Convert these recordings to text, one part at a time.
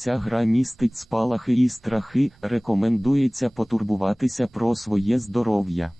Ця гра містить спалахи і страхи, рекомендується потурбуватися про своє здоров'я.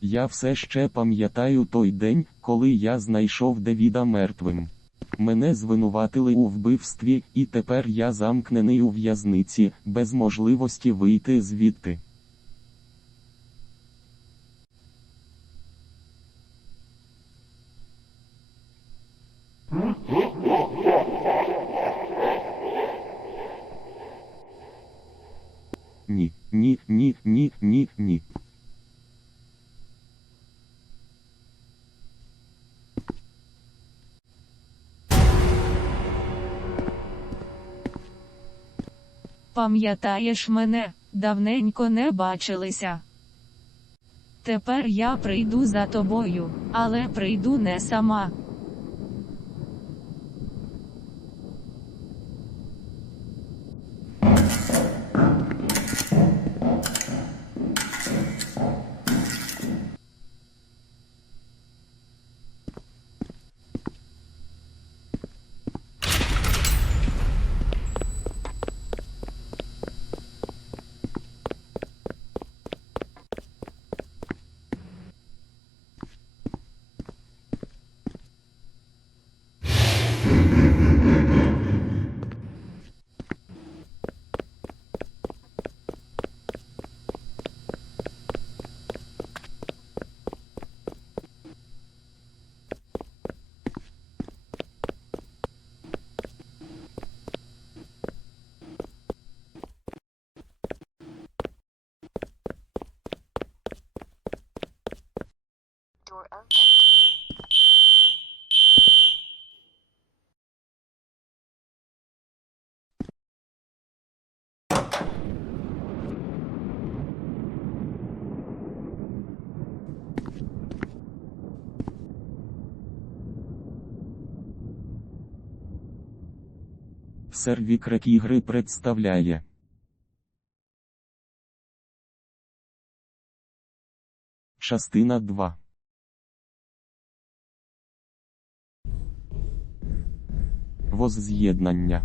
Я все ще пам'ятаю той день, коли я знайшов Девіда мертвим. Мене звинуватили у вбивстві, і тепер я замкнений у в'язниці, без можливості вийти звідти. Ні, ні, ні, ні, ні, ні. Пам'ятаєш мене, давненько не бачилися. Тепер я прийду за тобою, але прийду не сама. Сервікрек ігри представляє. Частина 2. Возз'єднання.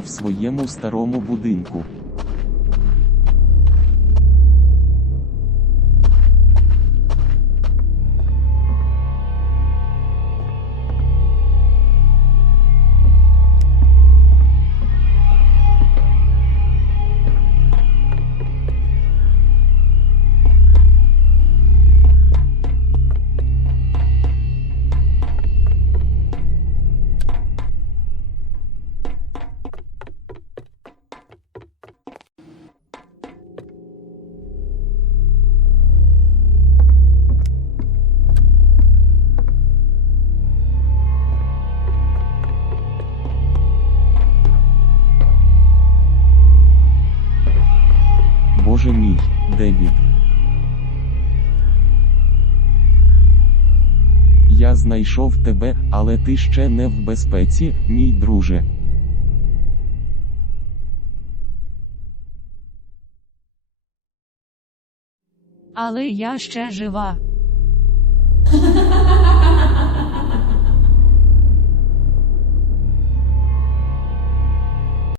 В своєму старому будинку. Знайшов тебе, але ти ще не в безпеці, мій друже. Але я ще жива.